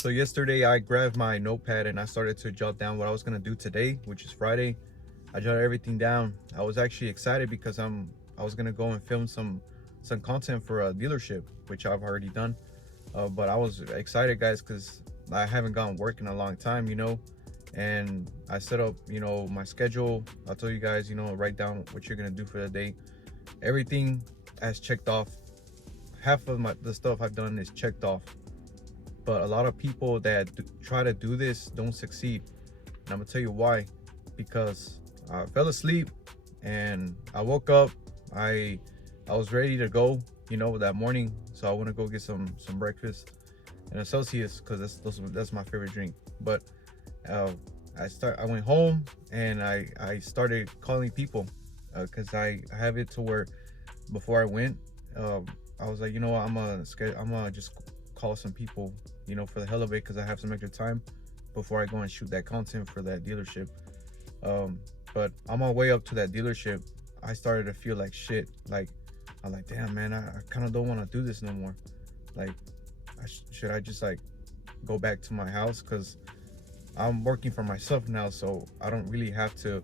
So yesterday I grabbed my notepad and I started to jot down what I was gonna do today, which is Friday. I jotted everything down. I was actually excited because I was gonna go and film some content for a dealership, which I've already done. But I was excited, guys, because I haven't gone work in a long time, and I set up, my schedule. I'll tell you guys, write down what you're gonna do for the day. Everything has checked off. Half of the stuff I've done is checked off, but a lot of people that try to do this don't succeed, and I'm gonna tell you why. Because I fell asleep and I woke up. I was ready to go, that morning, so I want to go get some breakfast and a Celsius because that's my favorite drink. But uh, I went home and I started calling people because I have it to where before I went, I was like, you know what, I'm gonna just call some people, for the hell of it, because I have some extra time before I go and shoot that content for that dealership. But on my way up to that dealership, I started to feel like shit. Like, I'm like, damn, man, I kind of don't want to do this no more. Like, should I just like go back to my house? Because I'm working for myself now, so I don't really have to,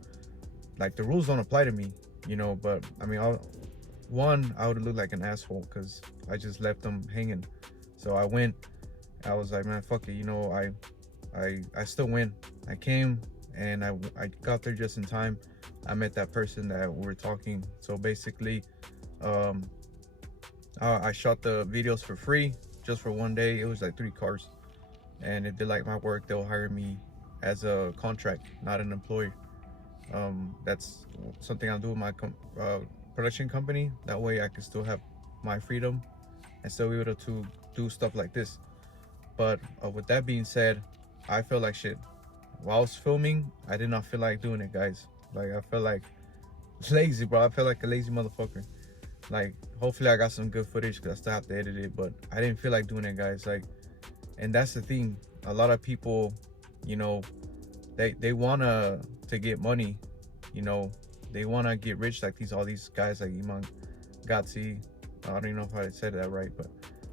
like, the rules don't apply to me, But I mean, I would look like an asshole because I just left them hanging. So I went. I was like, man, fuck it, I still win. I came and I got there just in time. I met that person that we were talking. So basically, I shot the videos for free just for one day. It was like 3 cars, and if they like my work, they'll hire me as a contract, not an employee. That's something I'm doing with my production company. That way I can still have my freedom and still be able to do stuff like this. But with that being said, I felt like shit. While I was filming, I did not feel like doing it, guys. Like, I felt like lazy, bro. I felt like a lazy motherfucker. Like, hopefully I got some good footage because I still have to edit it, but I didn't feel like doing it, guys. Like, and that's the thing. A lot of people, they wanna to get money, they wanna get rich like all these guys like Iman Ghatzi. I don't even know if I said that right, but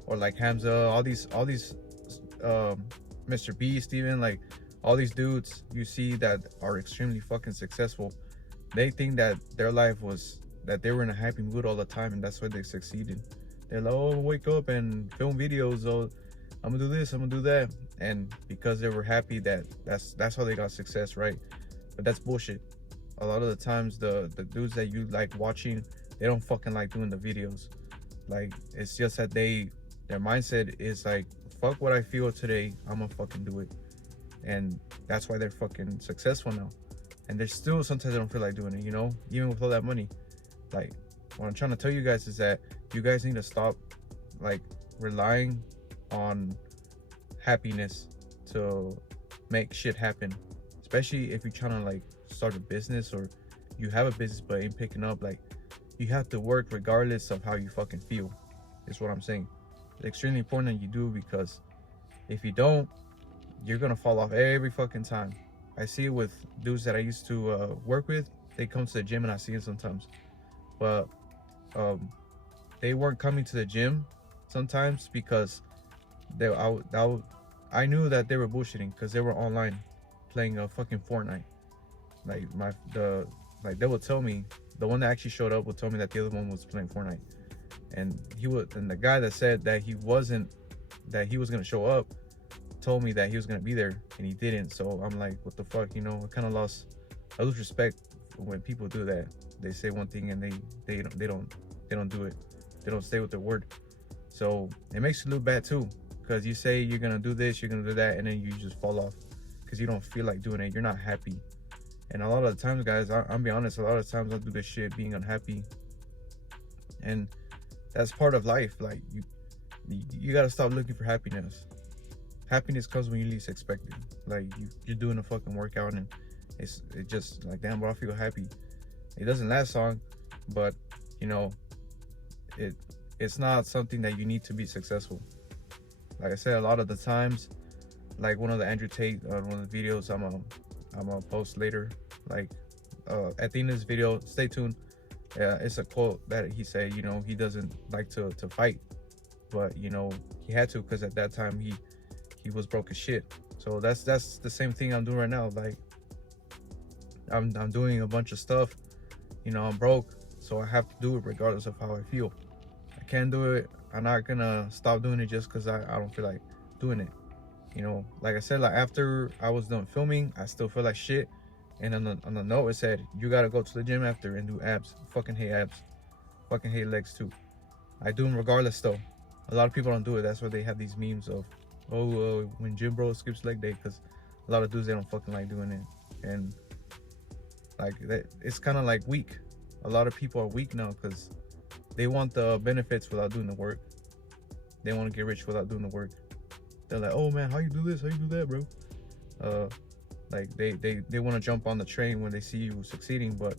or like Hamza, all these Mr. Beast, even like all these dudes you see that are extremely fucking successful. They think that their life was that they were in a happy mood all the time, and that's why they succeeded. They're like, oh, wake up and film videos. Oh, I'm gonna do this, I'm gonna do that, and because they were happy, that's how they got success, right? But that's bullshit. A lot of the times, the dudes that you like watching, they don't fucking like doing the videos. Like, it's just that their mindset is like, fuck what I feel today, I'm gonna fucking do it, and that's why they're fucking successful now. And there's still sometimes I don't feel like doing it, even with all that money. Like, what I'm trying to tell you guys is that you guys need to stop like relying on happiness to make shit happen, especially if you're trying to like start a business or you have a business but ain't picking up. Like, you have to work regardless of how you fucking feel, is what I'm saying. It's extremely important that you do, because if you don't, you're gonna fall off every fucking time. I see it with dudes that I used to work with. They come to the gym and I see it sometimes, but they weren't coming to the gym sometimes because I knew that they were bullshitting because they were online playing a fucking Fortnite. Like, they would tell me, the one that actually showed up would tell me that the other one was playing Fortnite, and the guy that said that he was gonna show up told me that he was gonna be there and he didn't. So I'm like, what the fuck, I lose respect when people do that. They say one thing and they don't do it. They don't stay with their word. So it makes you look bad too, because you say you're gonna do this, you're gonna do that, and then you just fall off because you don't feel like doing it. You're not happy. And a lot of the times, guys, I'll be honest, a lot of times I do this shit being unhappy, and that's part of life. Like, you gotta stop looking for happiness. Happiness comes when you least expect it. Like, you're doing a fucking workout and it's just like, damn, bro, I feel happy. It doesn't last long, but it's not something that you need to be successful. Like I said, a lot of the times, like one of the Andrew Tate, one of the videos I'm gonna post later. Like, at the end of this video, stay tuned. It's a quote that he said. He doesn't like to fight, but he had to, because at that time he he was broke as shit. So that's the same thing I'm doing right now. Like I'm doing a bunch of stuff, I'm broke, so I have to do it regardless of how I feel. I can't do it. I'm not gonna stop doing it just because I don't feel like doing it. Like I said, like after I was done filming, I still feel like shit. And on the note, it said, you gotta go to the gym after and do abs. Fucking hate abs. Fucking hate legs too. I do them regardless though. A lot of people don't do it. That's why they have these memes of, when gym bro skips leg day, because a lot of dudes, they don't fucking like doing it. And like that, it's kind of like weak. A lot of people are weak now because they want the benefits without doing the work. They want to get rich without doing the work. They're like, oh man, how you do this? How you do that, bro? Like they want to jump on the train when they see you succeeding, but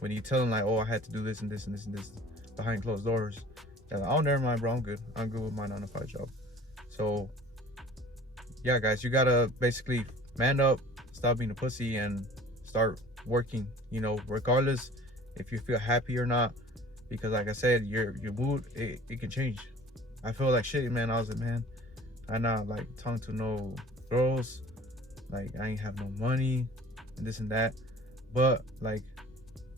when you tell them like, oh, I had to do this and this and this and this behind closed doors, they're like, oh, never mind, bro, I'm good with my 9-to-5 job. So yeah, guys, you gotta basically man up, stop being a pussy, and start working, regardless if you feel happy or not, because like I said, your mood, it can change. I feel like shit, man. I was like, man, I'm not like talking to no girls, like I ain't have no money and this and that, but like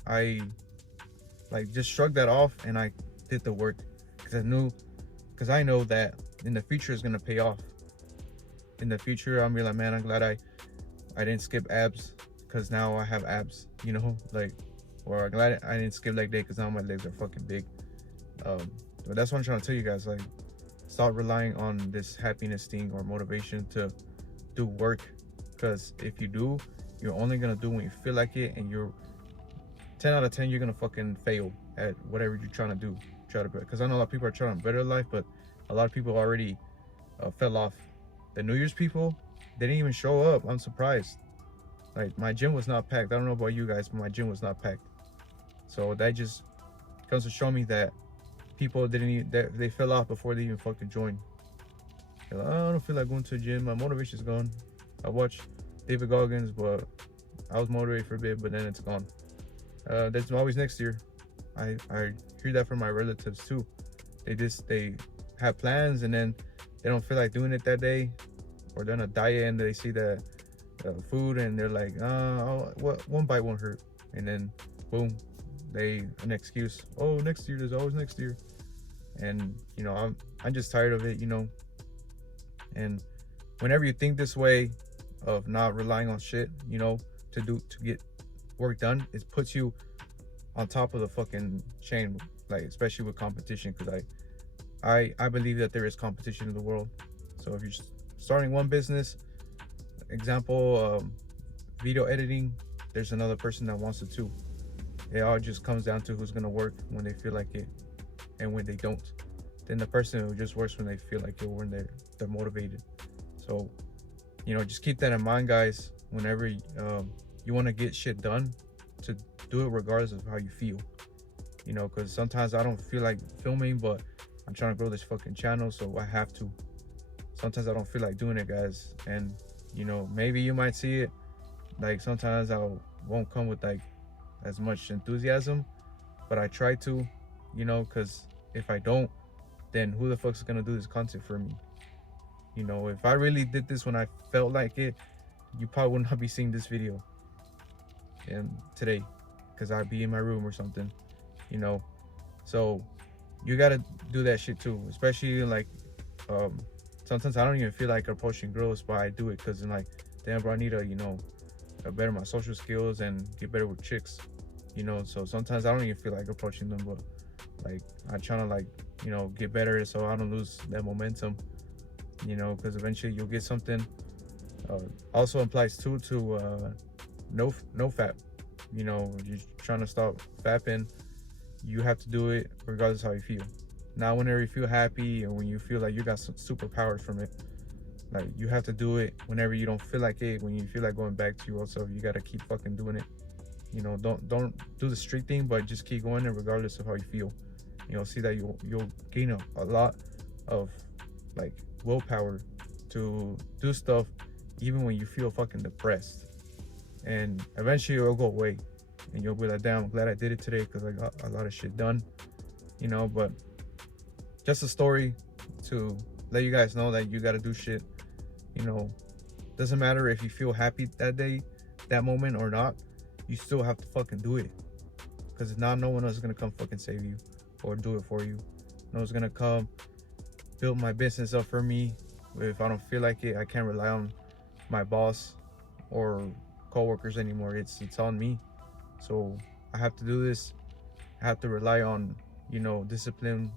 I just shrugged that off and I did the work because I know that in the future is gonna pay off. In the future, I'm be like, man, I'm glad I didn't skip abs, because now I have abs, like, or I'm glad I didn't skip leg day because now my legs are fucking big. But that's what I'm trying to tell you guys, like, stop relying on this happiness thing or motivation to do work, because if you do, you're only gonna do when you feel like it, and you're 10 out of 10 you're gonna fucking fail at whatever you're trying to do. Because I know a lot of people are trying to better life, but a lot of people already fell off. The New Year's people, they didn't even show up. I'm surprised. Like, my gym was not packed. I don't know about you guys, but my gym was not packed. So that just comes to show me that people they fell off before they even fucking joined. They're like, oh, I don't feel like going to the gym. My motivation's gone. I watched David Goggins, but I was motivated for a bit, but then it's gone. That's always next year. I hear that from my relatives too. They have plans and then they don't feel like doing it that day, or they're on a diet and they see the food and they're like, one bite won't hurt, and then boom, an excuse. Oh, next year, there's always next year. And I'm just tired of it, and whenever you think this way of not relying on shit, to get work done, it puts you on top of the fucking chain, like, especially with competition, because I believe that there is competition in the world. So if you're starting one business, example, video editing, there's another person that wants it too. It all just comes down to who's gonna work when they feel like it, and when they don't, then the person who just works when they feel like it, when they're motivated. So just keep that in mind, guys, whenever you want to get shit done, to do it regardless of how you feel, because sometimes I don't feel like filming, but I'm trying to grow this fucking channel, so I have to. Sometimes I don't feel like doing it, guys, and maybe you might see it, like, sometimes I won't come with like as much enthusiasm, but I try to, because if I don't, then who the fuck's gonna do this content for me? If I really did this when I felt like it, you probably would not be seeing this video and today, because I'd be in my room or something, so you gotta do that shit too, especially like sometimes I don't even feel like approaching girls, but I do it because I'm like, damn, bro, I need to better my social skills and get better with chicks, so sometimes I don't even feel like approaching them, but like I'm trying to, like, get better so I don't lose that momentum, because eventually you'll get something. Also applies too to no fap. You're trying to stop fapping, you have to do it regardless of how you feel. Now, whenever you feel happy and when you feel like you got some superpowers from it, like, you have to do it whenever you don't feel like it. When you feel like going back to your old self, you gotta keep fucking doing it. Don't do the strict thing, but just keep going there regardless of how you feel. See that you'll gain a lot of, like, willpower to do stuff even when you feel fucking depressed, and eventually it'll go away and you'll be like, damn, I'm glad I did it today because I got a lot of shit done. But just a story to let you guys know that you got to do shit. You know, doesn't matter if you feel happy that day, that moment or not, you still have to fucking do it. Because if not, no one else is gonna come fucking save you or do it for you. No one's gonna come build my business up for me. If I don't feel like it, I can't rely on my boss or co-workers anymore. It's on me. So I have to do this. I have to rely on, you know, discipline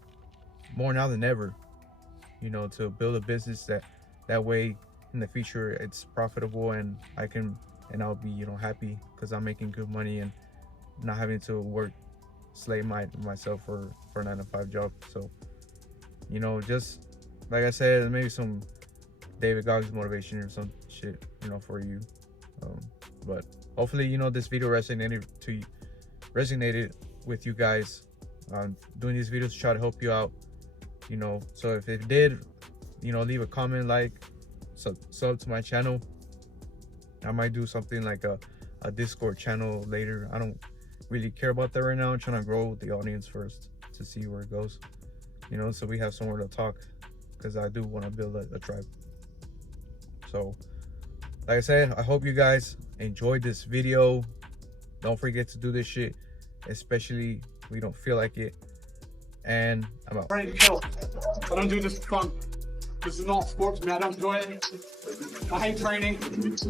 more now than ever, you know, to build a business that way in the future it's profitable, and I'll be, you know, happy because I'm making good money and not having to slave myself for a 9-to-5 job. So, you know, just like I said, maybe some David Goggins motivation or some shit, you know, for you. But hopefully, you know, this video resonated with you guys. Doing these videos to try to help you out, you know. So if it did, you know, leave a comment, like, sub to my channel. I might do something like a Discord channel later. I don't really care about that right now. I'm trying to grow the audience first to see where it goes, you know, so we have somewhere to talk, because I do want to build a tribe. So like I said, I hope you guys enjoyed this video. Don't forget to do this shit, especially when you don't feel like it. And I'm out. Ready to kill. I don't do this for fun. This is not sports, man. I don't enjoy it. I hate training.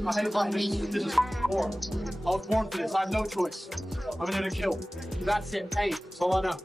I hate fighting. This is war. I was born for this. I have no choice. I'm gonna kill. That's it. Hey, that's all I know.